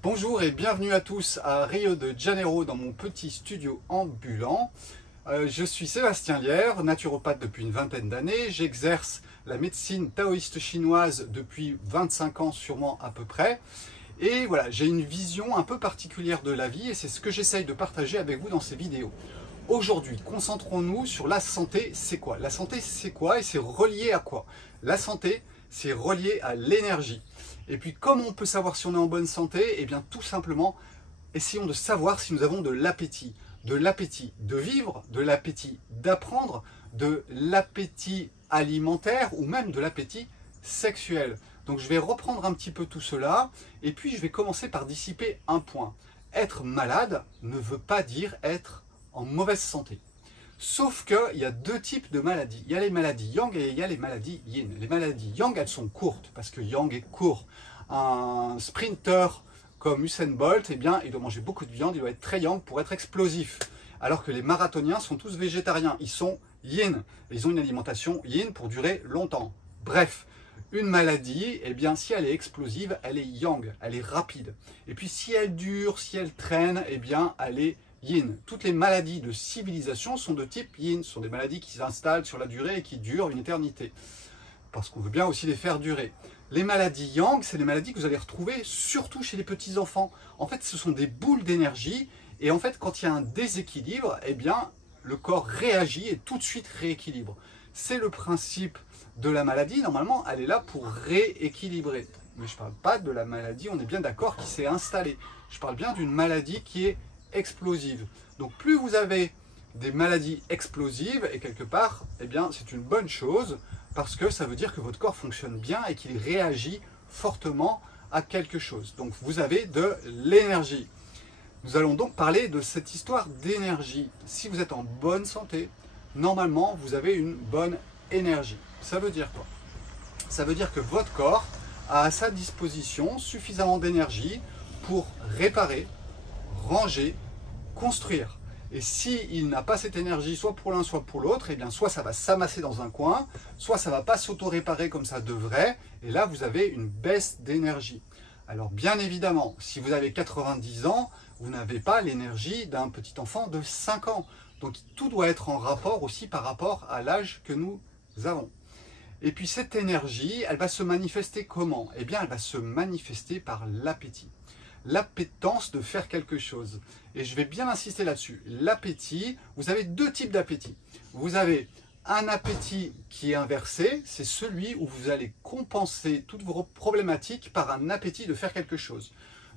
Bonjour et bienvenue à tous à Rio de Janeiro dans mon petit studio ambulant. Je suis Sébastien Lierre, naturopathe depuis une vingtaine d'années. J'exerce la médecine taoïste chinoise depuis 25 ans sûrement à peu près. Et voilà, j'ai une vision un peu particulière de la vie et c'est ce que j'essaye de partager avec vous dans ces vidéos. Aujourd'hui, concentrons-nous sur la santé, c'est quoi? La santé, c'est quoi et c'est relié à quoi? La santé, c'est relié à l'énergie. Et puis, comment on peut savoir si on est en bonne santé? Eh bien, tout simplement, essayons de savoir si nous avons de l'appétit. De l'appétit de vivre, de l'appétit d'apprendre, de l'appétit alimentaire ou même de l'appétit sexuel. Donc, je vais reprendre un petit peu tout cela et puis je vais commencer par dissiper un point. Être malade ne veut pas dire être en mauvaise santé. Sauf qu'il y a deux types de maladies. Il y a les maladies yang et il y a les maladies yin. Les maladies yang, elles sont courtes, parce que yang est court. Un sprinter comme Usain Bolt, eh bien, il doit manger beaucoup de viande, il doit être très yang pour être explosif. Alors que les marathoniens sont tous végétariens, ils sont yin. Ils ont une alimentation yin pour durer longtemps. Bref, une maladie, eh bien, si elle est explosive, elle est yang, elle est rapide. Et puis si elle dure, si elle traîne, eh bien, elle est yin. Toutes les maladies de civilisation sont de type yin, ce sont des maladies qui s'installent sur la durée et qui durent une éternité. Parce qu'on veut bien aussi les faire durer. Les maladies yang, c'est les maladies que vous allez retrouver surtout chez les petits-enfants. En fait, ce sont des boules d'énergie et en fait, quand il y a un déséquilibre, eh bien, le corps réagit et tout de suite rééquilibre. C'est le principe de la maladie. Normalement, elle est là pour rééquilibrer. Mais je ne parle pas de la maladie, on est bien d'accord, qui s'est installée. Je parle bien d'une maladie qui est explosive. Donc plus vous avez des maladies explosives, et quelque part, eh bien, c'est une bonne chose, parce que ça veut dire que votre corps fonctionne bien et qu'il réagit fortement à quelque chose. Donc vous avez de l'énergie. Nous allons donc parler de cette histoire d'énergie. Si vous êtes en bonne santé, normalement, vous avez une bonne énergie. Ça veut dire quoi? Ça veut dire que votre corps a à sa disposition suffisamment d'énergie pour réparer, ranger, construire. Et s'il n'a pas cette énergie, soit pour l'un, soit pour l'autre, eh bien soit ça va s'amasser dans un coin, soit ça ne va pas s'auto-réparer comme ça devrait, et là vous avez une baisse d'énergie. Alors bien évidemment, si vous avez 90 ans, vous n'avez pas l'énergie d'un petit enfant de 5 ans. Donc tout doit être en rapport aussi par rapport à l'âge que nous avons. Et puis cette énergie, elle va se manifester comment? Eh bien elle va se manifester par l'appétit. L'appétence de faire quelque chose. Et je vais bien insister là-dessus. L'appétit, vous avez deux types d'appétit. Vous avez un appétit qui est inversé, c'est celui où vous allez compenser toutes vos problématiques par un appétit de faire quelque chose.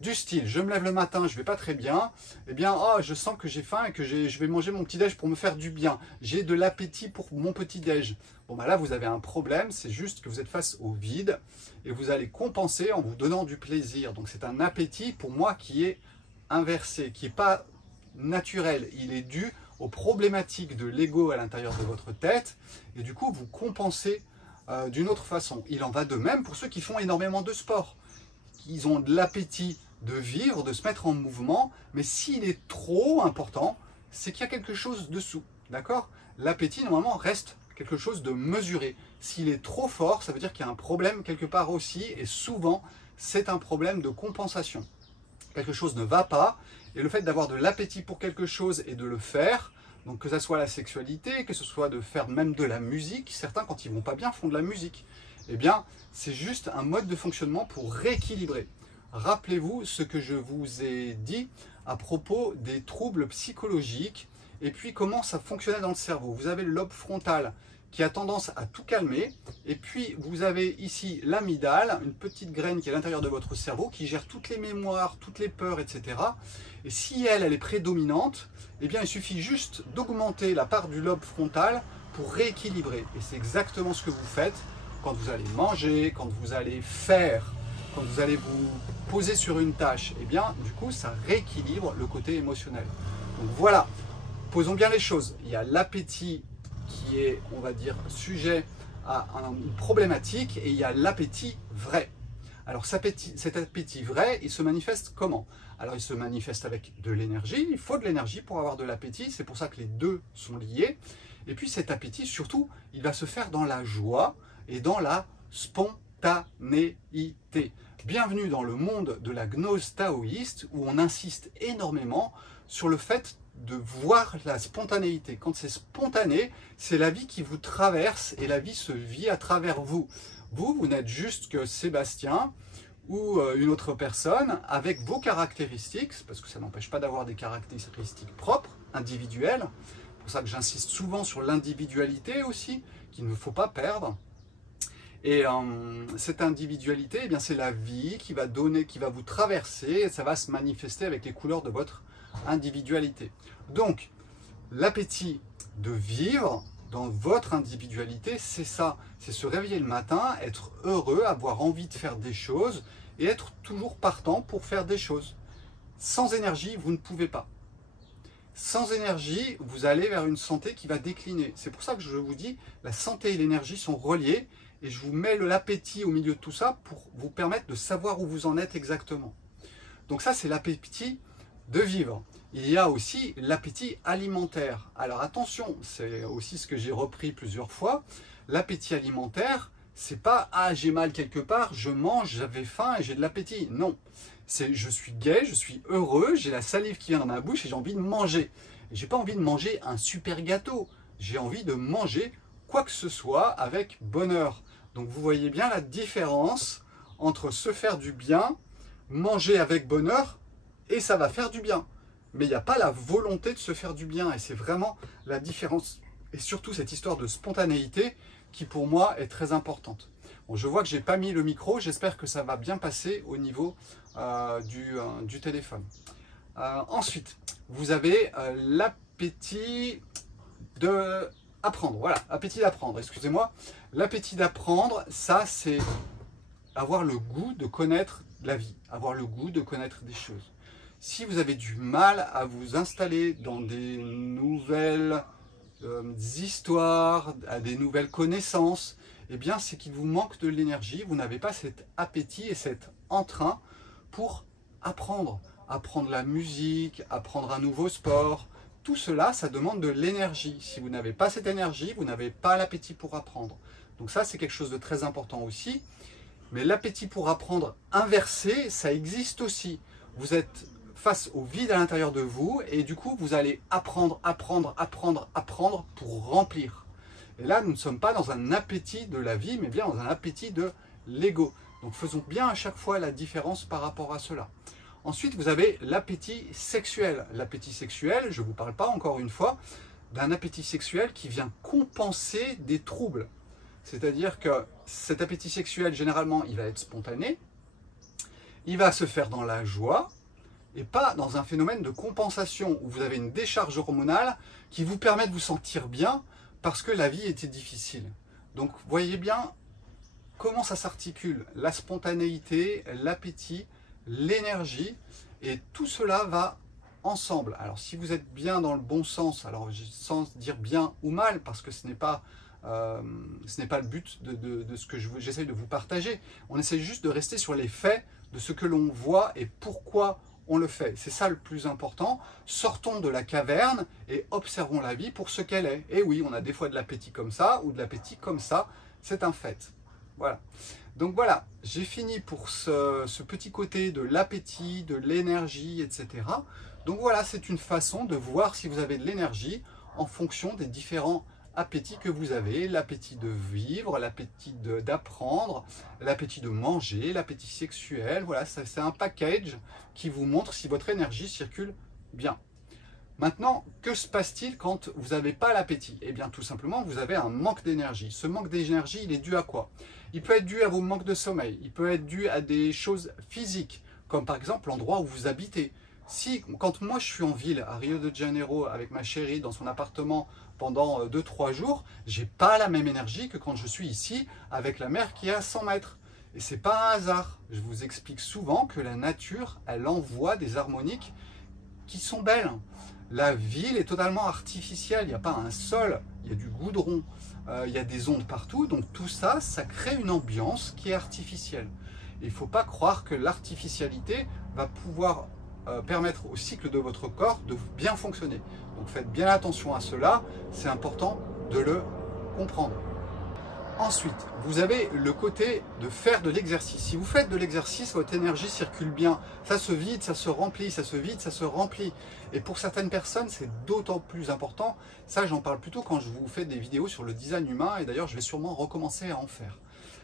Du style, je me lève le matin, je vais pas très bien, eh bien, oh, je sens que j'ai faim et que je vais manger mon petit-déj pour me faire du bien. J'ai de l'appétit pour mon petit-déj. Bon, bah là, vous avez un problème, c'est juste que vous êtes face au vide et vous allez compenser en vous donnant du plaisir. Donc, c'est un appétit, pour moi, qui est inversé, qui n'est pas naturel. Il est dû aux problématiques de l'ego à l'intérieur de votre tête et du coup, vous compensez d'une autre façon. Il en va de même pour ceux qui font énormément de sport. Ils ont de l'appétit de vivre, de se mettre en mouvement, mais s'il est trop important, c'est qu'il y a quelque chose dessous, d'accord? L'appétit, normalement, reste quelque chose de mesuré. S'il est trop fort, ça veut dire qu'il y a un problème quelque part aussi, et souvent, c'est un problème de compensation. Quelque chose ne va pas, et le fait d'avoir de l'appétit pour quelque chose et de le faire, donc que ce soit la sexualité, que ce soit de faire même de la musique, certains, quand ils vont pas bien, font de la musique. Eh bien, c'est juste un mode de fonctionnement pour rééquilibrer. Rappelez-vous ce que je vous ai dit à propos des troubles psychologiques et puis comment ça fonctionnait dans le cerveau. Vous avez le lobe frontal qui a tendance à tout calmer et puis vous avez ici l'amygdale, une petite graine qui est à l'intérieur de votre cerveau qui gère toutes les mémoires, toutes les peurs, etc. Et si elle est prédominante, eh bien, il suffit juste d'augmenter la part du lobe frontal pour rééquilibrer. Et c'est exactement ce que vous faites quand vous allez manger, quand vous allez faire, quand vous allez vous poser sur une tâche, eh bien, du coup, ça rééquilibre le côté émotionnel. Donc voilà, posons bien les choses. Il y a l'appétit qui est, on va dire, sujet à une problématique et il y a l'appétit vrai. Alors cet appétit vrai, il se manifeste comment? Alors il se manifeste avec de l'énergie, il faut de l'énergie pour avoir de l'appétit, c'est pour ça que les deux sont liés. Et puis cet appétit, surtout, il va se faire dans la joie et dans la spontanéité. Bienvenue dans le monde de la gnose taoïste où on insiste énormément sur le fait de voir la spontanéité. Quand c'est spontané, c'est la vie qui vous traverse et la vie se vit à travers vous. Vous n'êtes juste que Sébastien ou une autre personne avec vos caractéristiques, parce que ça n'empêche pas d'avoir des caractéristiques propres, individuelles. C'est pour ça que j'insiste souvent sur l'individualité aussi, qu'il ne faut pas perdre. Et cette individualité, eh bien, c'est la vie qui va donner, qui va vous traverser, et ça va se manifester avec les couleurs de votre individualité. Donc, l'appétit de vivre dans votre individualité, c'est ça. C'est se réveiller le matin, être heureux, avoir envie de faire des choses et être toujours partant pour faire des choses. Sans énergie, vous ne pouvez pas. Sans énergie, vous allez vers une santé qui va décliner. C'est pour ça que je vous dis, la santé et l'énergie sont reliées. Et je vous mets l'appétit au milieu de tout ça pour vous permettre de savoir où vous en êtes exactement. Donc ça, c'est l'appétit de vivre. Il y a aussi l'appétit alimentaire. Alors attention, c'est aussi ce que j'ai repris plusieurs fois. L'appétit alimentaire, c'est pas « Ah, j'ai mal quelque part, je mange, j'avais faim et j'ai de l'appétit ». Non, c'est « Je suis gai, je suis heureux, j'ai la salive qui vient dans ma bouche et j'ai envie de manger ». J'ai pas envie de manger un super gâteau, j'ai envie de manger quoi que ce soit avec bonheur. Donc vous voyez bien la différence entre se faire du bien, manger avec bonheur, et ça va faire du bien. Mais il n'y a pas la volonté de se faire du bien, et c'est vraiment la différence. Et surtout cette histoire de spontanéité qui pour moi est très importante. Bon, je vois que je n'ai pas mis le micro, j'espère que ça va bien passer au niveau du téléphone. Ensuite, vous avez l'appétit de... apprendre, voilà, appétit d'apprendre, excusez-moi. L'appétit d'apprendre, ça c'est avoir le goût de connaître la vie, avoir le goût de connaître des choses. Si vous avez du mal à vous installer dans des nouvelles histoires, à des nouvelles connaissances, eh bien c'est qu'il vous manque de l'énergie, vous n'avez pas cet appétit et cet entrain pour apprendre. Apprendre la musique, apprendre un nouveau sport. Tout cela, ça demande de l'énergie. Si vous n'avez pas cette énergie, vous n'avez pas l'appétit pour apprendre. Donc ça, c'est quelque chose de très important aussi. Mais l'appétit pour apprendre inversé, ça existe aussi. Vous êtes face au vide à l'intérieur de vous et du coup, vous allez apprendre, apprendre, apprendre, apprendre pour remplir. Et là, nous ne sommes pas dans un appétit de la vie, mais bien dans un appétit de l'ego. Donc faisons bien à chaque fois la différence par rapport à cela. Ensuite, vous avez l'appétit sexuel. L'appétit sexuel, je ne vous parle pas encore une fois, d'un appétit sexuel qui vient compenser des troubles. C'est-à-dire que cet appétit sexuel, généralement, il va être spontané, il va se faire dans la joie, et pas dans un phénomène de compensation où vous avez une décharge hormonale qui vous permet de vous sentir bien parce que la vie était difficile. Donc, voyez bien comment ça s'articule, la spontanéité, l'appétit, l'énergie, et tout cela va ensemble. Alors si vous êtes bien dans le bon sens, alors sans dire bien ou mal, parce que ce n'est pas le but de ce que j'essaye de vous partager. On essaie juste de rester sur les faits de ce que l'on voit et pourquoi on le fait. C'est ça le plus important. Sortons de la caverne et observons la vie pour ce qu'elle est. Et oui, on a des fois de l'appétit comme ça ou de l'appétit comme ça, c'est un fait. Voilà. Donc voilà, j'ai fini pour ce petit côté de l'appétit, de l'énergie, etc. Donc voilà, c'est une façon de voir si vous avez de l'énergie en fonction des différents appétits que vous avez. L'appétit de vivre, l'appétit d'apprendre, l'appétit de manger, l'appétit sexuel. Voilà, c'est un package qui vous montre si votre énergie circule bien. Maintenant, que se passe-t-il quand vous n'avez pas l'appétit? Eh bien, tout simplement, vous avez un manque d'énergie. Ce manque d'énergie, il est dû à quoi? Il peut être dû à vos manques de sommeil. Il peut être dû à des choses physiques, comme par exemple l'endroit où vous habitez. Quand moi je suis en ville, à Rio de Janeiro, avec ma chérie dans son appartement pendant 2-3 jours, j'ai pas la même énergie que quand je suis ici avec la mer qui est à 100 mètres. Et c'est pas un hasard. Je vous explique souvent que la nature, elle envoie des harmoniques qui sont belles. La ville est totalement artificielle, il n'y a pas un sol, il y a du goudron, il y a des ondes partout, donc tout ça, ça crée une ambiance qui est artificielle. Il ne faut pas croire que l'artificialité va pouvoir permettre au cycle de votre corps de bien fonctionner. Donc faites bien attention à cela, c'est important de le comprendre. Ensuite, vous avez le côté de faire de l'exercice. Si vous faites de l'exercice, votre énergie circule bien. Ça se vide, ça se remplit, ça se vide, ça se remplit. Et pour certaines personnes, c'est d'autant plus important. Ça, j'en parle plutôt quand je vous fais des vidéos sur le design humain. Et d'ailleurs, je vais sûrement recommencer à en faire.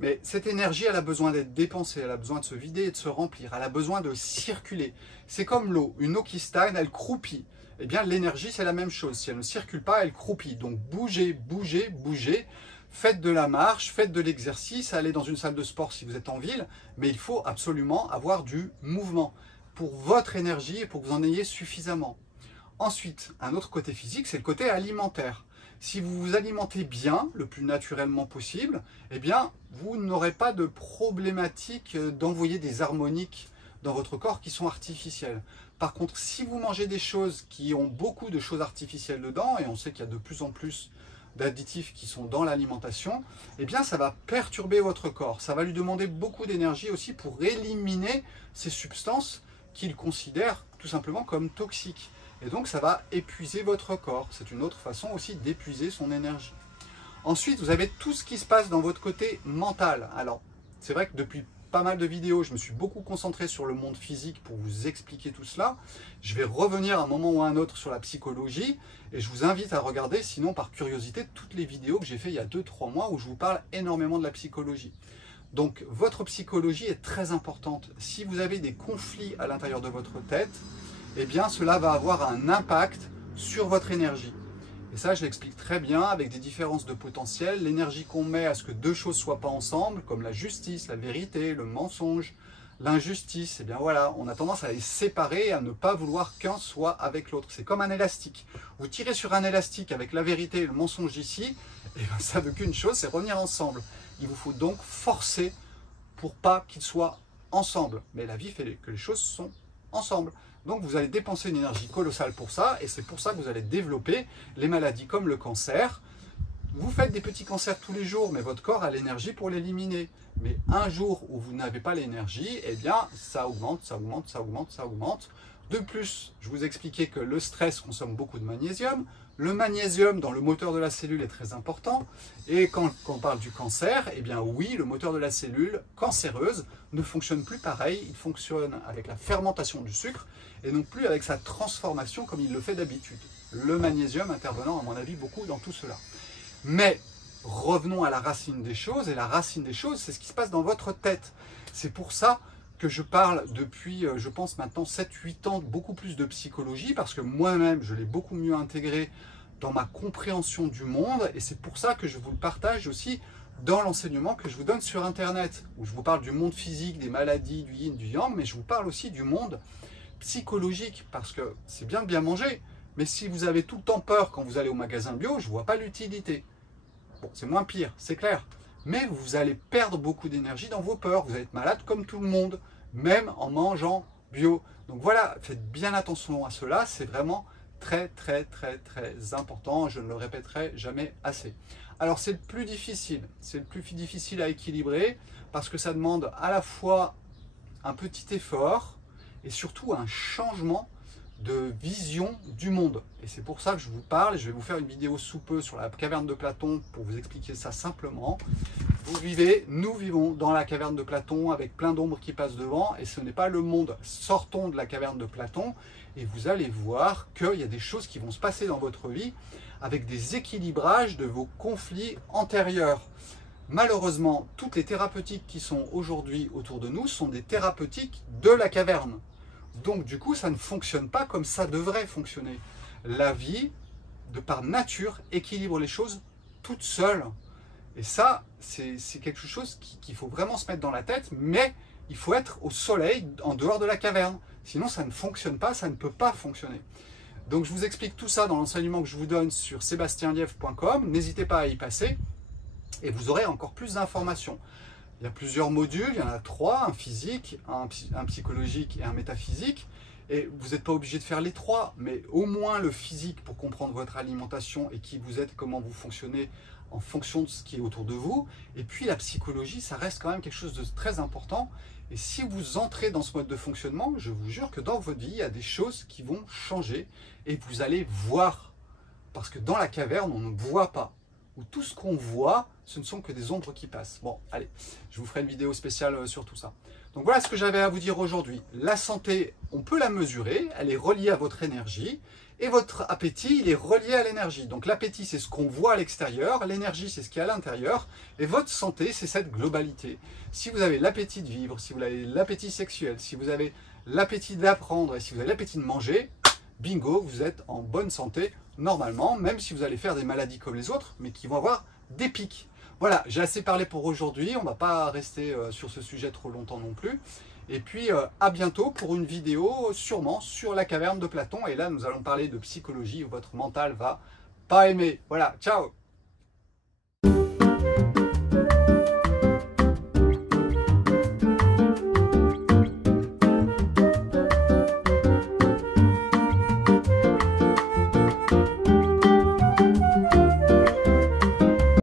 Mais cette énergie, elle a besoin d'être dépensée, elle a besoin de se vider et de se remplir. Elle a besoin de circuler. C'est comme l'eau. Une eau qui stagne, elle croupit. Eh bien, l'énergie, c'est la même chose. Si elle ne circule pas, elle croupit. Donc, bougez, bougez, bougez. Faites de la marche, faites de l'exercice, allez dans une salle de sport si vous êtes en ville, mais il faut absolument avoir du mouvement pour votre énergie et pour que vous en ayez suffisamment. Ensuite, un autre côté physique, c'est le côté alimentaire. Si vous vous alimentez bien, le plus naturellement possible, eh bien, vous n'aurez pas de problématique d'envoyer des harmoniques dans votre corps qui sont artificielles. Par contre, si vous mangez des choses qui ont beaucoup de choses artificielles dedans, et on sait qu'il y a de plus en plus d'additifs qui sont dans l'alimentation, eh bien ça va perturber votre corps. Ça va lui demander beaucoup d'énergie aussi pour éliminer ces substances qu'il considère tout simplement comme toxiques. Et donc ça va épuiser votre corps. C'est une autre façon aussi d'épuiser son énergie. Ensuite, vous avez tout ce qui se passe dans votre côté mental. Alors, c'est vrai que depuis pas mal de vidéos, je me suis beaucoup concentré sur le monde physique pour vous expliquer tout cela. Je vais revenir à un moment ou à un autre sur la psychologie et je vous invite à regarder, sinon par curiosité, toutes les vidéos que j'ai fait il y a 2-3 mois où je vous parle énormément de la psychologie. Donc votre psychologie est très importante. Si vous avez des conflits à l'intérieur de votre tête, eh bien cela va avoir un impact sur votre énergie. Et ça, je l'explique très bien avec des différences de potentiel. L'énergie qu'on met à ce que deux choses ne soient pas ensemble, comme la justice, la vérité, le mensonge, l'injustice, eh bien voilà, on a tendance à les séparer et à ne pas vouloir qu'un soit avec l'autre. C'est comme un élastique. Vous tirez sur un élastique avec la vérité et le mensonge ici, et bien ça ne veut qu'une chose, c'est revenir ensemble. Il vous faut donc forcer pour pas qu'ils soient ensemble. Mais la vie fait que les choses sont ensemble. Donc vous allez dépenser une énergie colossale pour ça, et c'est pour ça que vous allez développer les maladies comme le cancer. Vous faites des petits cancers tous les jours, mais votre corps a l'énergie pour l'éliminer. Mais un jour où vous n'avez pas l'énergie, eh bien ça augmente, ça augmente, ça augmente, ça augmente. De plus, je vous expliquais que le stress consomme beaucoup de magnésium. Le magnésium dans le moteur de la cellule est très important. Et quand on parle du cancer, eh bien oui, le moteur de la cellule cancéreuse ne fonctionne plus pareil. Il fonctionne avec la fermentation du sucre et non plus avec sa transformation comme il le fait d'habitude. Le magnésium intervenant, à mon avis, beaucoup dans tout cela. Mais revenons à la racine des choses. Et la racine des choses, c'est ce qui se passe dans votre tête. C'est pour ça que je parle depuis, je pense maintenant 7-8 ans, beaucoup plus de psychologie, parce que moi-même, je l'ai beaucoup mieux intégré dans ma compréhension du monde, et c'est pour ça que je vous le partage aussi dans l'enseignement que je vous donne sur Internet, où je vous parle du monde physique, des maladies, du yin, du yang, mais je vous parle aussi du monde psychologique, parce que c'est bien de bien manger, mais si vous avez tout le temps peur quand vous allez au magasin bio, je ne vois pas l'utilité. Bon, c'est moins pire, c'est clair. Mais vous allez perdre beaucoup d'énergie dans vos peurs. Vous allez être malade comme tout le monde, même en mangeant bio. Donc voilà, faites bien attention à cela. C'est vraiment très, très, très, très important. Je ne le répéterai jamais assez. Alors c'est le plus difficile. C'est le plus difficile à équilibrer parce que ça demande à la fois un petit effort et surtout un changement de vision du monde. Et c'est pour ça que je vous parle. Je vais vous faire une vidéo sous peu sur la caverne de Platon pour vous expliquer ça simplement. Vous vivez, nous vivons dans la caverne de Platon avec plein d'ombres qui passent devant et ce n'est pas le monde. Sortons de la caverne de Platon et vous allez voir qu'il y a des choses qui vont se passer dans votre vie avec des équilibrages de vos conflits antérieurs. Malheureusement, toutes les thérapeutiques qui sont aujourd'hui autour de nous sont des thérapeutiques de la caverne. Donc du coup, ça ne fonctionne pas comme ça devrait fonctionner. La vie, de par nature, équilibre les choses toute seule. Et ça, c'est quelque chose qu'il faut vraiment se mettre dans la tête, mais il faut être au soleil, en dehors de la caverne. Sinon, ça ne fonctionne pas, ça ne peut pas fonctionner. Donc je vous explique tout ça dans l'enseignement que je vous donne sur sebastienlièvre.com. N'hésitez pas à y passer et vous aurez encore plus d'informations. Il y a plusieurs modules, il y en a 3, un physique, un psychologique et un métaphysique. Et vous n'êtes pas obligé de faire les 3, mais au moins le physique pour comprendre votre alimentation et qui vous êtes, comment vous fonctionnez en fonction de ce qui est autour de vous. Et puis la psychologie, ça reste quand même quelque chose de très important. Et si vous entrez dans ce mode de fonctionnement, je vous jure que dans votre vie, il y a des choses qui vont changer et vous allez voir. Parce que dans la caverne, on ne voit pas. où tout ce qu'on voit, ce ne sont que des ombres qui passent. Bon, allez, je vous ferai une vidéo spéciale sur tout ça. Donc voilà ce que j'avais à vous dire aujourd'hui. La santé, on peut la mesurer, elle est reliée à votre énergie, et votre appétit, il est relié à l'énergie. Donc l'appétit, c'est ce qu'on voit à l'extérieur, l'énergie, c'est ce qui est à l'intérieur, et votre santé, c'est cette globalité. Si vous avez l'appétit de vivre, si vous avez l'appétit sexuel, si vous avez l'appétit d'apprendre, et si vous avez l'appétit de manger, bingo, vous êtes en bonne santé, normalement, même si vous allez faire des maladies comme les autres, mais qui vont avoir des pics. Voilà, j'ai assez parlé pour aujourd'hui, on ne va pas rester sur ce sujet trop longtemps non plus. Et puis à bientôt pour une vidéo sûrement sur la caverne de Platon. Et là, nous allons parler de psychologie où votre mental va pas aimer. Voilà, ciao!